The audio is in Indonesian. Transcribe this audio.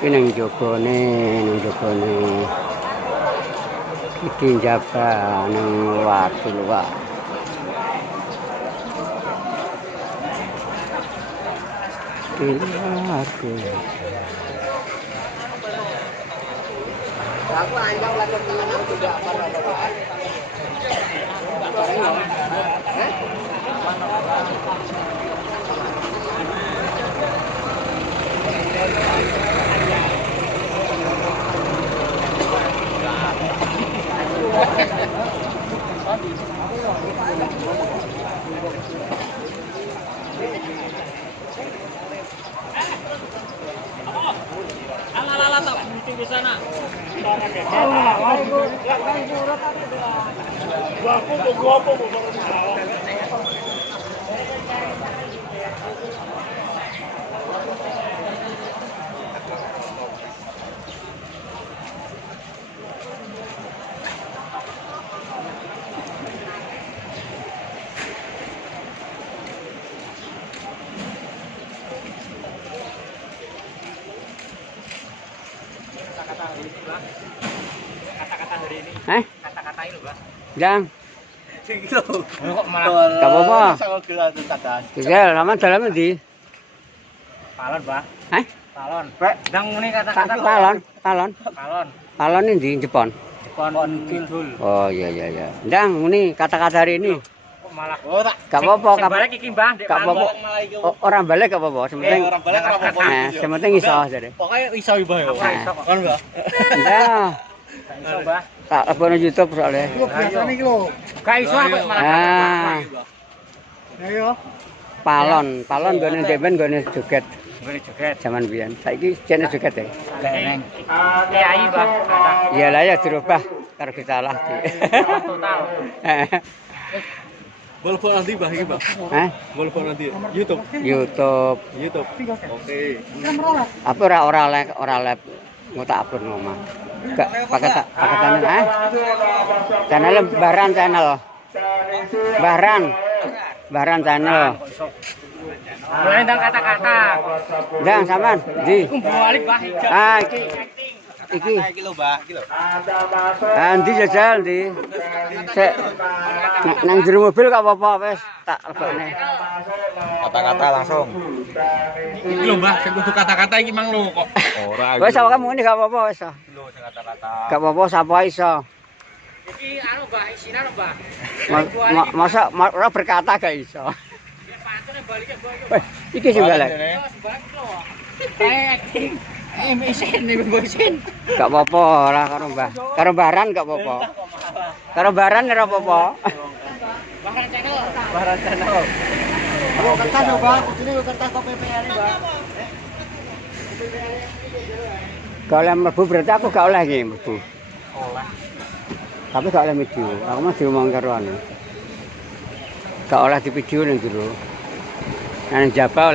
Iki ning jogone, iki njaba nang watu luwak. Aku anjang lagi tenang tidak apa-apa. Ala tak meeting di sana. Kata-kata hari ini. Kata-kata ini, Mbak. Jang. Gitu. Kok malah Gak apa-apa. Tinggal sama dalam ndi? palon, Mbak. Palon. Ndang muni kata-kata Palon. Palon. Palon ini di Jepon. Jepon Kidul. Oh iya. Ndang muni kata-kata hari ini. Kok malah Gak apa-apa, Sing balik iki, Mbah, Dek. Gak apa-apa. Orang balik gak apa-apa, sementing. Orang balik ora apa-apa. Sementing iso jare. Pokoke iso Mbah ya. Ora iso kok. Kan, Mbah. Ndah, Iso, Mbah. tak abono YouTube soalnya. Iku biasane iki lho. Gak iso aku malah. Ayo. Palon gone demen gone joget Boleh joget. zaman biyen. Saiki jene joget ya. Leneng. Kiai, Mbah. Kata Iyalah ya dirubah karo salah. total. Boleh nanti Mbah iki, Mbah. Boleh nanti YouTube. YouTube. Oke. Apa ora live ngotak upload ngomong. Gak pakai channel channel Baran channel. Baran channel. Mulai ndang kata-kata. Jang sampean ndi? Balik, Mbah. Iki Iki lho, Mbah, iki lho. ndi jajal ndi? Sik nang jero mobil gak apa-apa wis tak lebokne. Kata-kata langsung. Iki lho, Mbah, sing kudu kata-kata iki mang lho kok. Ora. Wis awake muni gak apa-apa wis. Lho sing kata-kata. Gak apa-apa sapa iso. Iki anu, Mbah, isine anu, Mbah. Masa ora berkata gak iso. Pantune balike, Mbah. Weh, iki sing balik. Acting. Mesin nih, mesin. Gak apa-apa lah karo Mbah. Karo Baran gak apa-apa. Karo Baran ora apa-apa. Bahan channel. Kalau kertas coba, kudune kertas kok PPL iki, Mbah. Gak oleh mlebu berarti aku gak oleh iki mlebu. Oleh. Tapi gak oleh video. Aku mah diomong karo anu. Gak oleh di video ning jero. Nang jaba oleh